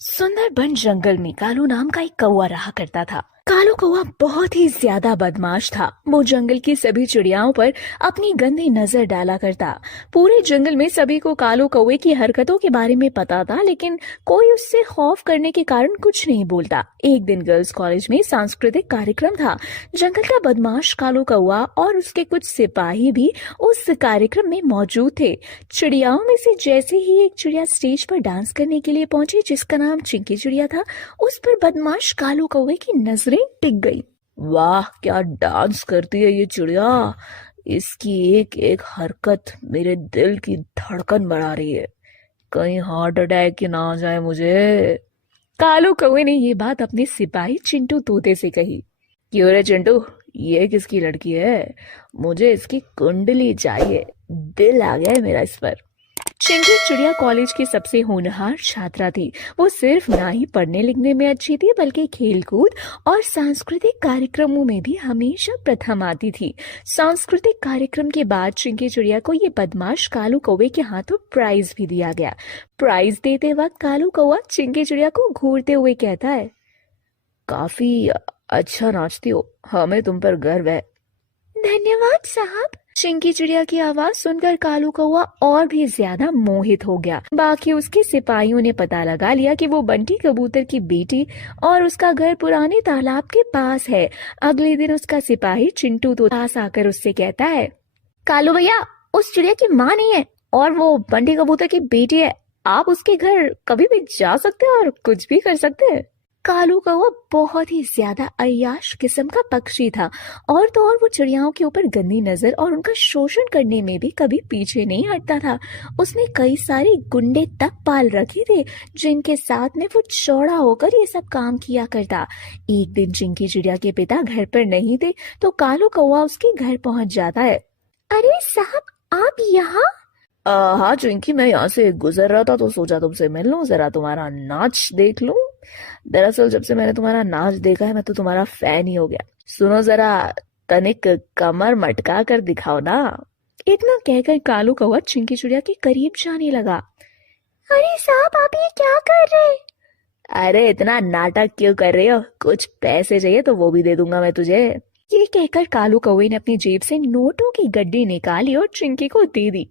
सुंदरबन जंगल में कालू नाम का एक कौवा रहा करता था। कालू कौवा बहुत ही ज्यादा बदमाश था। वो जंगल की सभी चिड़ियाओं पर अपनी गंदी नजर डाला करता। पूरे जंगल में सभी को कालू कौवे की हरकतों के बारे में पता था, लेकिन कोई उससे खौफ करने के कारण कुछ नहीं बोलता। एक दिन गर्ल्स कॉलेज में सांस्कृतिक कार्यक्रम था। जंगल का बदमाश कालू कौवा और उसके कुछ सिपाही भी उस कार्यक्रम में मौजूद थे। चिड़ियाओं में से जैसे ही एक चिड़िया स्टेज पर डांस करने के लिए पहुंची, जिसका नाम चिंकी चिड़िया था, उस पर बदमाश कालू कौवे की नजरें टिक गई। वाह, क्या डांस करती है ये चिड़िया। इसकी एक एक हरकत मेरे दिल की धड़कन बढ़ा रही है। कहीं हार्ट अटैक की ना आ जाए मुझे। कालू कौवे ने ये बात अपने सिपाही चिंटू तोते से कही। क्यों रे चिंटू, ये किसकी लड़की है? मुझे इसकी कुंडली चाहिए। दिल आ गया है मेरा इस पर। चिंकी चिड़िया कॉलेज की सबसे होनहार छात्रा थी। वो सिर्फ ना ही पढ़ने लिखने में अच्छी थी, बल्कि खेलकूद और सांस्कृतिक कार्यक्रमों में भी हमेशा प्रथम आती थी। सांस्कृतिक कार्यक्रम के बाद चिंकी चिड़िया को ये बदमाश कालू कौवे के हाथों प्राइज भी दिया गया। प्राइज देते वक्त कालू कौवा चिंकी चिड़िया को घूरते हुए कहता है, काफी अच्छा नाचती हो, हमें तुम पर गर्व है। धन्यवाद साहब। चिंकी चिड़िया की आवाज सुनकर कालू कौवा और भी ज्यादा मोहित हो गया। बाकी उसके सिपाहियों ने पता लगा लिया कि वो बंटी कबूतर की बेटी और उसका घर पुराने तालाब के पास है। अगले दिन उसका सिपाही चिंटू तो पास आकर उससे कहता है, कालू भैया, उस चिड़िया की माँ नहीं है और वो बंटी कबूतर की बेटी है। आप उसके घर कभी भी जा सकते हैं और कुछ भी कर सकते हैं। कालू कौवा बहुत ही ज्यादा अय्याश किस्म का पक्षी था, और तो और वो चिड़ियाओं के ऊपर गंदी नजर और उनका शोषण करने में भी कभी पीछे नहीं हटता था। उसने कई सारे गुंडे तक पाल रखे थे, जिनके साथ में वो चौड़ा होकर ये सब काम किया करता। एक दिन चिंकी चिड़िया के पिता घर पर नहीं थे, तो कालू कौवा उसके घर पहुंच जाता है। अरे साहब, आप यहाँ? हाँ चिंकी, मैं यहाँ से गुजर रहा था तो सोचा तुमसे मिल लूं, जरा तुम्हारा नाच देख लूं। दरअसल जब से मैंने तुम्हारा नाच देखा है, मैं तो तुम्हारा फैन ही हो गया। सुनो जरा, तनिक कमर मटका कर दिखाओ ना। इतना कहकर कालू कौवा चिंकी चिड़िया के करीब जाने लगा। अरे साहब, आप ये क्या कर रहे हैं? अरे इतना नाटक क्यों कर रहे हो? कुछ पैसे चाहिए तो वो भी दे दूंगा मैं तुझे। ये कहकर कालू कौवे ने अपनी जेब से नोटों की गड्डी निकाली और चिंकी को दे दी।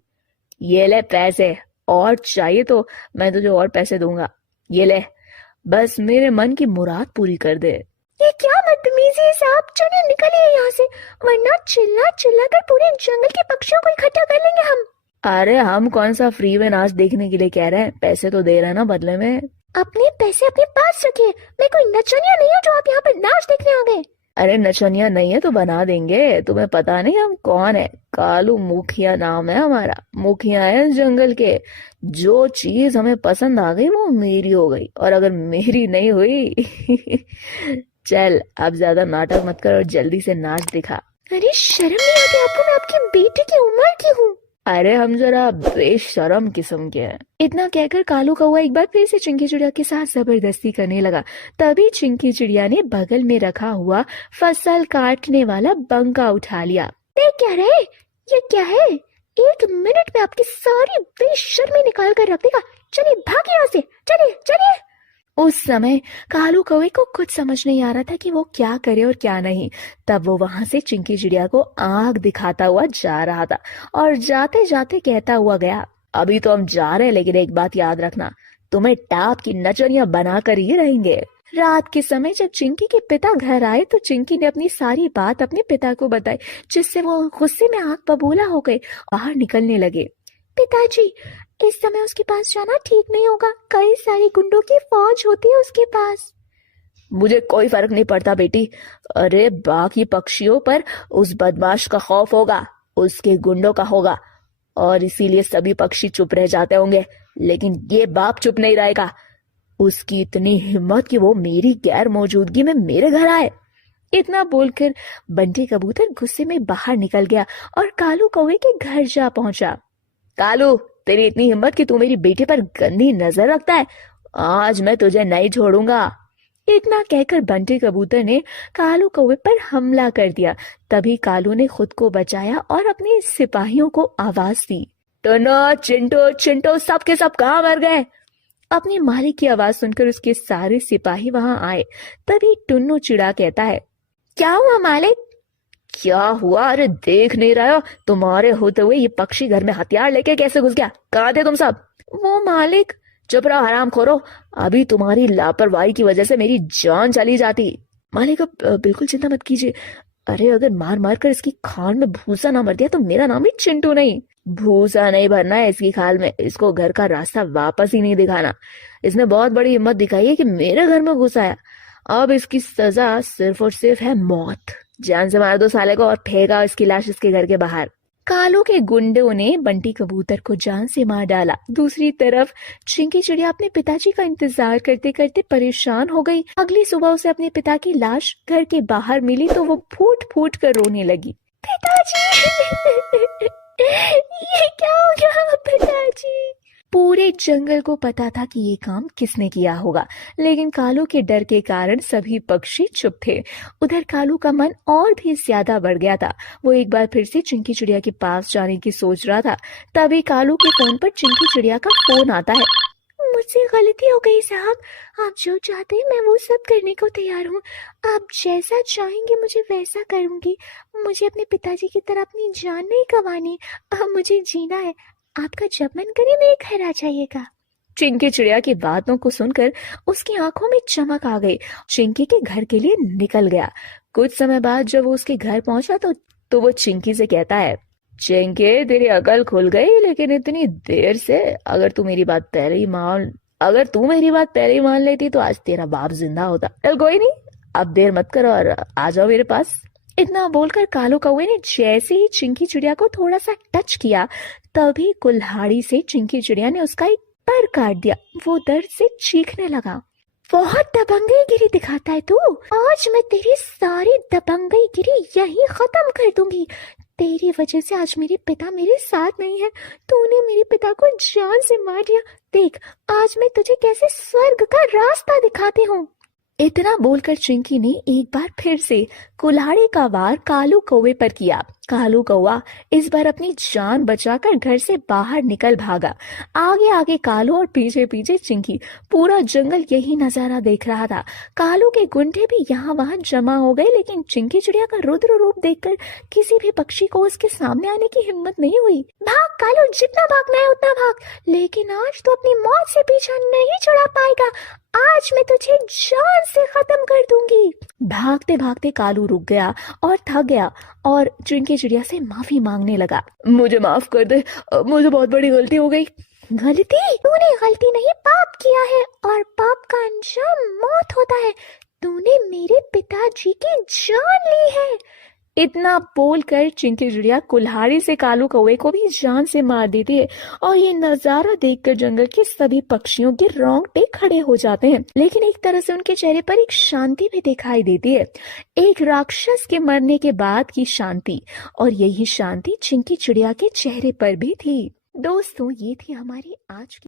ये ले पैसे, और चाहिए तो मैं तुझे और पैसे दूंगा। ये ले, बस मेरे मन की मुराद पूरी कर दे। ये क्या बदतमीजी है साहब, चलिए निकलिए यहाँ से, वरना चिल्ला चिल्ला कर पूरे जंगल के पक्षियों को इकट्ठा कर लेंगे हम। अरे हम कौन सा फ्री में नाच देखने के लिए कह रहे हैं, पैसे तो दे रहे हैं ना बदले में। अपने पैसे अपने पास रखिए, मैं कोई नचनिया नहीं हूँ जो आप यहाँ पर नाच देखने आ गए। अरे नचनिया नहीं है तो बना देंगे, तुम्हें पता नहीं हम कौन है? कालू मुखिया नाम है हमारा, मुखिया है जंगल के। जो चीज हमें पसंद आ गई वो मेरी हो गई, और अगर मेरी नहीं हुई चल अब ज्यादा नाटक मत कर और जल्दी से नाच दिखा। अरे शर्म नहीं आती आपको? मैं आपकी बेटी की उम्र की हूँ। अरे हम जरा बेशरम किस्म के हैं। इतना कहकर कालू कौवा एक बार फिर से चिंकी चिड़िया के साथ जबरदस्ती करने लगा। तभी चिंकी चिड़िया ने बगल में रखा हुआ फसल काटने वाला बंका उठा लिया। देख क्या रहे, ये क्या है? 1 मिनट में आपकी सारी बेशर्मी निकाल कर रख देगा। चलिए भाग यहाँ से, चलिए चलिए। उस समय कालू कौवे को कुछ समझ नहीं आ रहा था कि वो क्या करे और क्या नहीं। तब वो वहां से चिंकी चिड़िया को आंख दिखाता हुआ जा रहा था, और जाते जाते कहता हुआ गया, अभी तो हम जा रहे हैं, लेकिन एक बात याद रखना, तुम्हें टाप की नचनिया बनाकर ही रहेंगे। रात के समय जब चिंकी के पिता घर आए तो चिंकी ने अपनी सारी बात अपने पिता को बताई, जिससे वो गुस्से में आंख बबूला हो गए, बाहर निकलने लगे। पिताजी, इस समय उसके पास जाना ठीक नहीं होगा, कई सारी गुंडों की फौज होती है उसके पास। मुझे कोई फर्क नहीं पड़ता बेटी। अरे बाकी पक्षियों पर उस बदमाश का खौफ होगा, उसके गुंडों का होगा, और इसीलिए सभी पक्षी चुप रह जाते होंगे, लेकिन ये बाप चुप नहीं रहेगा। उसकी इतनी हिम्मत कि वो मेरी गैर मौजूदगी में मेरे घर आए। इतना बोलकर बंटी कबूतर गुस्से में बाहर निकल गया और कालू कौवे के घर जा पहुंचा। कालू, तेरी इतनी हिम्मत कि तू मेरी बेटी पर गंदी नजर रखता है, आज मैं तुझे नहीं छोड़ूंगा। इतना कहकर बंटी कबूतर ने कालू कौवे पर हमला कर दिया। तभी कालू ने खुद को बचाया और अपने सिपाहियों को आवाज दी, टनो चिंटू चिंटू सब के सब कहाँ मर गए? अपने मालिक की आवाज सुनकर उसके सारे सिपाही वहां आए। तभी टुन्नू चिड़ा कहता है, क्या हुआ मालिक? क्या हुआ? अरे देख नहीं रहा हो? तुम्हारे होते हुए ये पक्षी घर में हथियार लेके कैसे घुस गया? कहाँ थे तुम सब? वो मालिक। चुप रहो हराम खोरो, अभी तुम्हारी लापरवाही की वजह से मेरी जान चली जाती। मालिक अब बिल्कुल चिंता मत कीजिए। अरे अगर मार मार कर इसकी खाल में भूसा ना मर दिया तो मेरा नाम भी चिंटू नहीं। भूसा नहीं भरना है इसकी खाल में, इसको घर का रास्ता वापस ही नहीं दिखाना। इसने बहुत बड़ी हिम्मत दिखाई है कि मेरे घर में घुस आया। अब इसकी सजा सिर्फ और सिर्फ है मौत। जान से मार दो साले को और फेंका इसकी लाश इसके घर के बाहर। कालू के गुंडों ने बंटी कबूतर को जान से मार डाला। दूसरी तरफ चिंकी चिड़िया अपने पिताजी का इंतजार करते करते परेशान हो गई। अगली सुबह उसे अपने पिता की लाश घर के बाहर मिली तो वो फूट फूट कर रोने लगी। पिताजी ये क्या हो गया पिताजी? पूरे जंगल को पता था कि ये काम किसने किया होगा, लेकिन कालू के डर के कारण सभी पक्षी चुप थे। उधर कालू का मन और भी ज्यादा बढ़ गया था। वो एक बार फिर से चिंकी चिड़िया के पास जाने की सोच रहा था। तभी कालू के फोन पर चिंकी चिड़िया का फोन आता है। मुझसे गलती हो गई साहब, आप जो चाहते हैं मैं वो सब करने को तैयार हूँ। आप जैसा चाहेंगे मुझे वैसा करूंगी। मुझे अपने पिताजी की तरह अपनी जान नहीं गंवानी, मुझे जीना है। आपका जब मन करे मेरे घर आ जाइएगा। चिंकी चिड़िया की बातों को सुनकर उसकी आंखों में चमक आ गई। चिंकी के घर के लिए निकल गया। कुछ समय बाद जब वो उसके घर पहुंचा तो वो चिंकी से कहता है, चिंकी तेरी अकल खुल गई, लेकिन इतनी देर से। अगर तू मेरी बात पहले ही मान लेती तो आज तेरा बाप जिंदा होता। चल कोई नहीं, अब देर मत करो और आ जाओ मेरे पास। इतना बोलकर कालू कौवे ने जैसे ही चिंकी चिड़िया को थोड़ा सा टच किया, तभी कुल्हाड़ी से चिंकी चिड़िया ने उसका एक पैर काट दिया। वो दर्द से चीखने लगा। बहुत दबंगईगिरी दिखाता है तू। आज मैं तेरी सारी दबंगईगिरी यहीं खत्म कर दूंगी। तेरी वजह से आज मेरे पिता मेरे साथ नहीं है। तूने मेरे पिता को जान से मार दिया। देख आज मैं तुझे कैसे स्वर्ग का रास्ता दिखाती हूँ। इतना बोलकर चिंकी ने एक बार फिर से कुल्हाड़ी का वार कालू कौवे पर किया। कालू कौवा इस बार अपनी जान बचाकर घर से बाहर निकल भागा। आगे आगे कालू और पीछे पीछे चिंकी। पूरा जंगल यही नजारा देख रहा था। कालू के गुंडे भी यहाँ वहां जमा हो गए, लेकिन चिंकी चिड़िया का रुद्र रूप देखकर किसी भी पक्षी को उसके सामने आने की हिम्मत नहीं हुई। भाग कालू, जितना भागना है उतना भाग, लेकिन आज तो अपनी मौत से पीछा नहीं छुड़ा पाएगा। आज मैं तुझे जान से खत्म कर दूंगी। भागते भागते कालू रुक गया और थक गया और चिंकी चिड़िया से माफी मांगने लगा। मुझे माफ कर दे, मुझे बहुत बड़ी गलती हो गई। गलती? तूने गलती नहीं पाप किया है और पाप का अंजाम मौत होता है। तूने मेरे पिताजी की जान ली है। इतना बोलकर चिंकी चिड़िया कुल्हाड़ी से कालू कौवे को भी जान से मार देती है और ये नजारा देखकर जंगल के सभी पक्षियों के रोंगटे खड़े हो जाते हैं। लेकिन एक तरह से उनके चेहरे पर एक शांति भी दिखाई देती है, एक राक्षस के मरने के बाद की शांति। और यही शांति चिंकी चिड़िया के चेहरे पर भी थी। दोस्तों, ये थी हमारी आज की